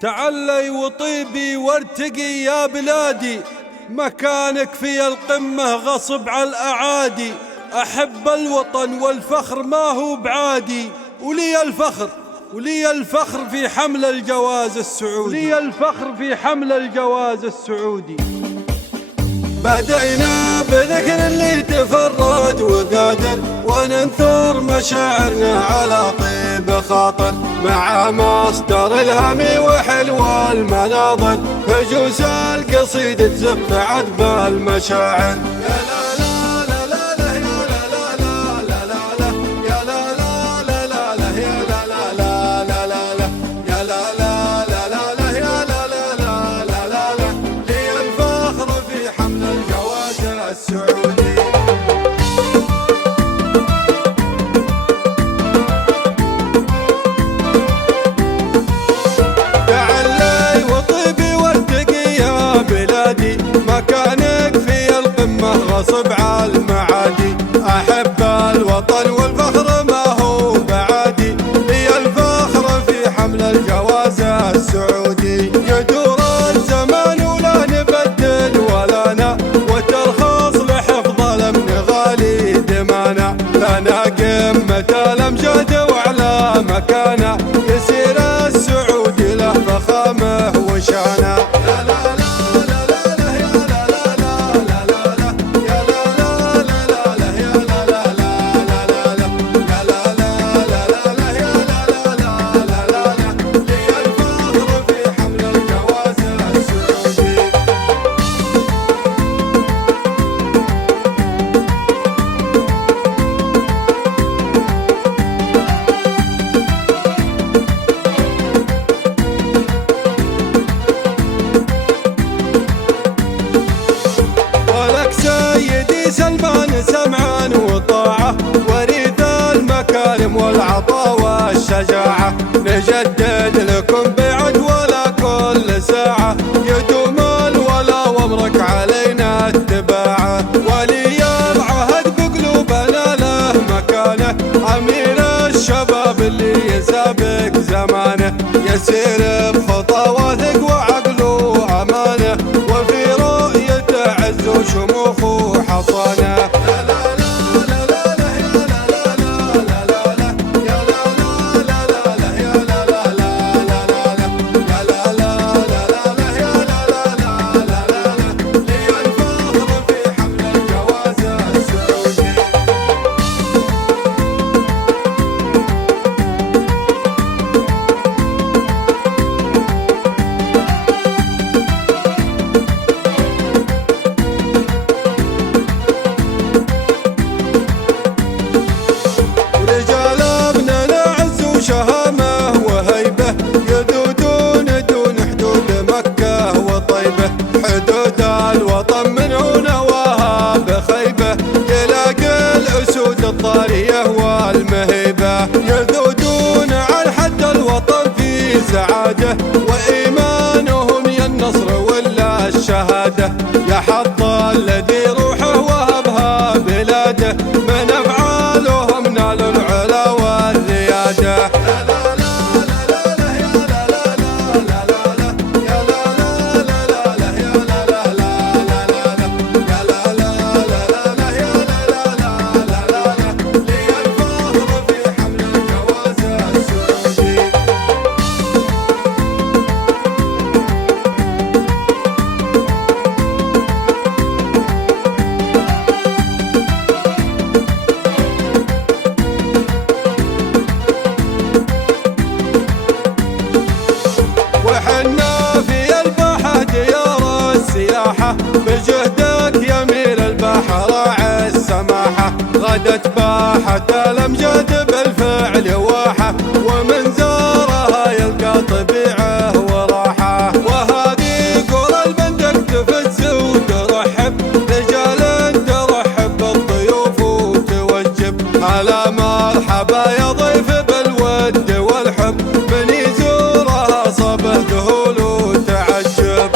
تعلي وطيبي وارتقي يا بلادي، مكانك في القمة غصب على الأعادي. أحب الوطن والفخر ما هو بعادي، ولي الفخر في حمل الجواز السعودي. بدأنا بذكر اللي تفرد وقادر، وننثر مشاعرنا على طيب خاطر، مع مصدر الهم وحلو المناظر، هجوس القصيدة تزف عذب المشاعر. تعلي وطيبي وارتقي يا بلادي، مكانك في القمة غصب على المعادي. أحب الوطن والفخر ما هو بعادي، لي الفخر في حمل الجواز السعودي. يدور الزمان ولا نبدل ولا وترخص لحفظ الأمن غالي دمانا، لنا قمة الأمجاد وعلى مكانه، يسير السعودي له فخامه وشانه. سيدي سلمان سمعا وطاعة، وريث المكارم والعطاء والشجاعة، نجدد لكم بعد ولا كل ساعة، يدوم الولا وامرك علينا اتباعه. ولي العهد بقلوبنا له مكانه، أمير الشباب اللي يسابق زمانه، يسير بخطى واثق وعقله أمانه، وفي رؤيته عز وشموخ وحصانه. حدود الوطن من هنا وهاب خيبة، يلاقي الأسود الطارية والمهيبة، يذودون عن حد الوطن في سعادة، وإيمانهم يا النصر ولا الشهادة. يا حط الذي روحه وهبها بلاده، من أفعالهم نال العلا والزيادة. بجهدك يميل البحر راعي السماحة، غدت باحة الأمجاد بالفعل واحة، ومن زارها يلقى طبيعه وراحة. وهذه قرى البندق تفز وترحب، رجال ترحب بالضيوف وتوجب، على مرحبا يا ضيف بالود والحب، من يزورها صبه ذهول وتعجب.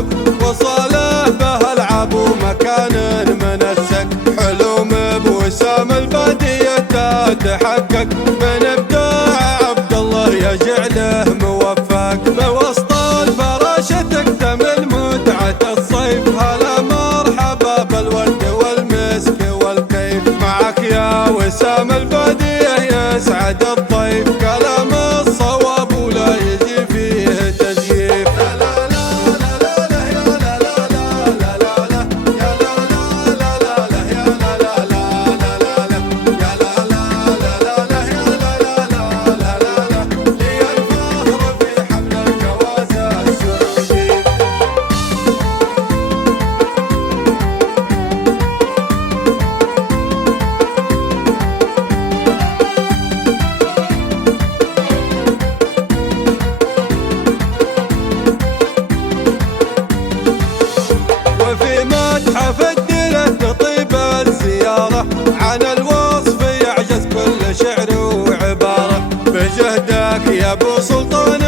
تحقق، وصاله به العاب ومكان منسك، حلوم بوسام البادية تتحقق، من ابداع عبد الله يجعله موفق، بوسط الفراشة تكتمل متعة الصيف، هلا مرحبا بالورد والمسك والكيف، معك يا وسام البادية يسعد الضيف، كلام الصواب ولا يجي فيه تزييف. وفي متحف الديرة تطيب الزيارة، عن الوصف يعجز كل شعر وعبارة، بجهدك يا ابو سلطان